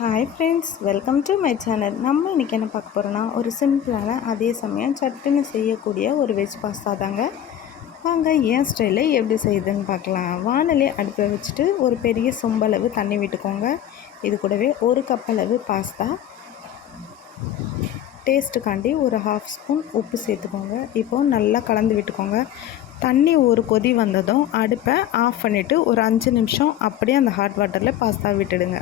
Hi friends, welcome to my channel. நம்ம இன்றைக்கி என்ன பார்க்க போகிறோன்னா, ஒரு சிம்பிளான அதே சமயம் சட்டுன்னு செய்யக்கூடிய ஒரு வெஜ் பாஸ்தா தாங்க. வாங்க ஏன் ஸ்டைலில் எப்படி செய்யுதுன்னு பார்க்கலாம். வானொலி அடுப்பில் வச்சுட்டு ஒரு பெரிய சொம்பளவு தண்ணி விட்டுக்கோங்க. இது கூடவே ஒரு கப் அளவு பாஸ்தா, டேஸ்ட்டுக்காண்டி ஒரு 1/2 ஸ்பூன் உப்பு சேர்த்துக்கோங்க. இப்போது நல்லா கலந்து விட்டுக்கோங்க. தண்ணி ஒரு கொதி வந்ததும் அடுப்பை ஆஃப் பண்ணிவிட்டு ஒரு 5 நிமிஷம் அப்படியே அந்த ஹாட் வாட்டரில் பாஸ்தா விட்டுடுங்க.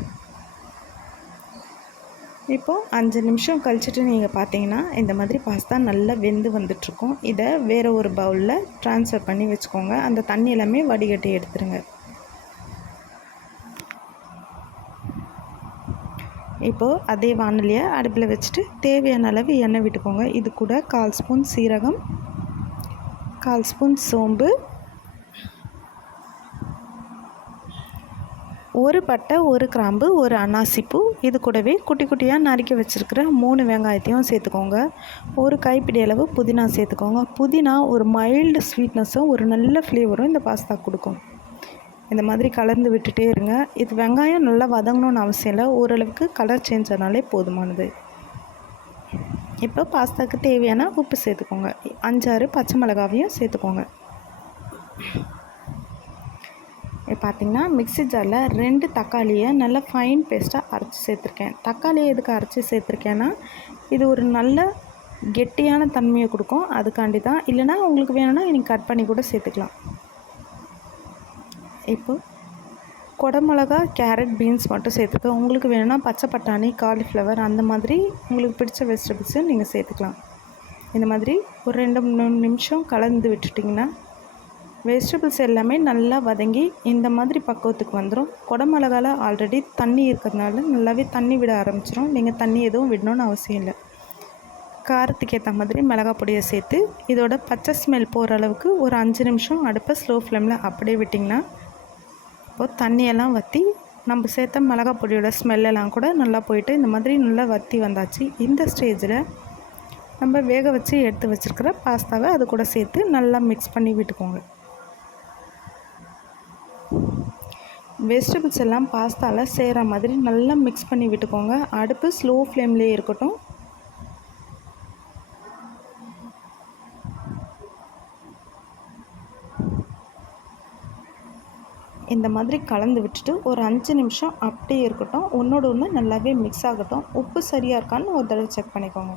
இப்போது 5 நிமிஷம் கழிச்சிட்டு நீங்கள் பார்த்தீங்கன்னா இந்த மாதிரி பாஸ்தா நல்லா வெந்து வந்துட்ருக்கும். இதை வேறு ஒரு பவுலில் ட்ரான்ஸ்ஃபர் பண்ணி வச்சுக்கோங்க. அந்த தண்ணி எல்லாமே வடிகட்டி எடுத்துருங்க. இப்போது அதே வானலியை அடுப்பில் வச்சுட்டு தேவையான அளவு எண்ணெய் விட்டுக்கோங்க. இது கூட 1/4 ஸ்பூன் சீரகம், 1/4 ஸ்பூன் சோம்பு, ஒரு பட்டை, ஒரு கிராம்பு, ஒரு அன்னாசிப்பூ, இது கூடவே குட்டி குட்டியாக நறுக்கி வச்சுருக்கிற 3 வெங்காயத்தையும் சேர்த்துக்கோங்க. ஒரு கைப்பிடி அளவு புதினா சேர்த்துக்கோங்க. புதினா ஒரு மைல்டு ஸ்வீட்னஸும் ஒரு நல்ல ஃப்ளேவரும் இந்த பாஸ்தா கொடுக்கும். இந்த மாதிரி கலந்து விட்டுட்டே இருங்க. இது வெங்காயம் நல்லா வதங்கணும்னு அவசியம் இல்லை, ஓரளவுக்கு கலர் சேஞ்ச் ஆனாலே போதுமானது. இப்போ பாஸ்தாவுக்கு தேவையான உப்பு சேர்த்துக்கோங்க. 5-6 பச்சை மிளகாவையும் சேர்த்துக்கோங்க. பார்த்திங்கன்னா மிக்ஸி ஜாரில் 2 தக்காளியை நல்லா ஃபைன் பேஸ்ட்டாக அரைச்சி சேர்த்துருக்கேன். தக்காளியை எதுக்கு அரைச்சி சேர்த்துருக்கேன்னா, இது ஒரு நல்ல கெட்டியான தன்மையை கொடுக்கும், அதுக்காண்டி தான். இல்லைனா உங்களுக்கு வேணும்னா நீங்கள் கட் பண்ணி கூட சேர்த்துக்கலாம். இப்போது குடமிளகா, கேரட், பீன்ஸ் மட்டும் சேர்த்துருக்கேன். உங்களுக்கு வேணும்னா பச்சை பட்டாணி, காலிஃப்ளவர் அந்த மாதிரி உங்களுக்கு பிடிச்ச வெஜிடபிள்ஸும் நீங்கள் சேர்த்துக்கலாம். இந்த மாதிரி ஒரு 2-3 நிமிஷம் கலந்து விட்டுட்டிங்கன்னா வெஜிடபிள்ஸ் எல்லாமே நல்லா வதங்கி இந்த மாதிரி பக்குவத்துக்கு வந்துடும். குடமிளகால ஆல்ரெடி தண்ணி இருக்கிறதுனால நல்லாவே தண்ணி விட ஆரம்பிச்சிடும். நீங்கள் தண்ணி எதுவும் விடணும்னு அவசியம் இல்லை. காரத்துக்கு ஏற்ற மாதிரி மிளகாய் பொடியை சேர்த்து இதோட பச்சை ஸ்மெல் போகிற அளவுக்கு ஒரு 5 நிமிஷம் அடுப்பை ஸ்லோ ஃப்ளேமில் அப்படியே விட்டிங்கன்னா இப்போது தண்ணியெல்லாம் வற்றி நம்ம சேர்த்த மிளகாய் பொடியோட ஸ்மெல்லெல்லாம் கூட நல்லா போயிட்டு இந்த மாதிரி நல்லா வற்றி வந்தாச்சு. இந்த ஸ்டேஜில் நம்ம வேக வச்சு எடுத்து வச்சுருக்கிற பாஸ்தாவை அது கூட சேர்த்து நல்லா மிக்ஸ் பண்ணி விட்டுக்கோங்க. வெஜிடபிள்ஸ் எல்லாம் பாஸ்தாவில் சேர்கிற மாதிரி நல்லா மிக்ஸ் பண்ணி விட்டுக்கோங்க. அடுப்பு ஸ்லோ ஃப்ளேம்லேயே இருக்கட்டும். இந்த மாதிரி கலந்து விட்டுட்டு ஒரு 5 நிமிஷம் அப்படியே இருக்கட்டும். ஒன்றோடு ஒன்று நல்லாவே மிக்ஸ் ஆகட்டும். உப்பு சரியாக இருக்கான்னு ஒரு தடவை செக் பண்ணிக்கோங்க.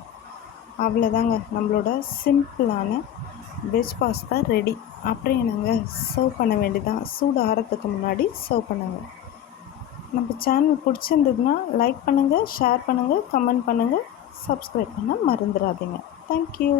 அவ்வளோதாங்க, நம்மளோட சிம்பிளான வெஜ் பாஸ்தா ரெடி. அப்புறம் என்னங்க, சர்வ் பண்ண வேண்டியதான். சூடு ஆறத்துக்கு முன்னாடி சர்வ் பண்ணுங்கள். நம்ம சேனல் பிடிச்சிருந்ததுன்னா லைக் பண்ணுங்கள், ஷேர் பண்ணுங்கள், கமெண்ட் பண்ணுங்கள், சப்ஸ்கிரைப் பண்ண மறந்துடாதீங்க. தேங்க்யூ.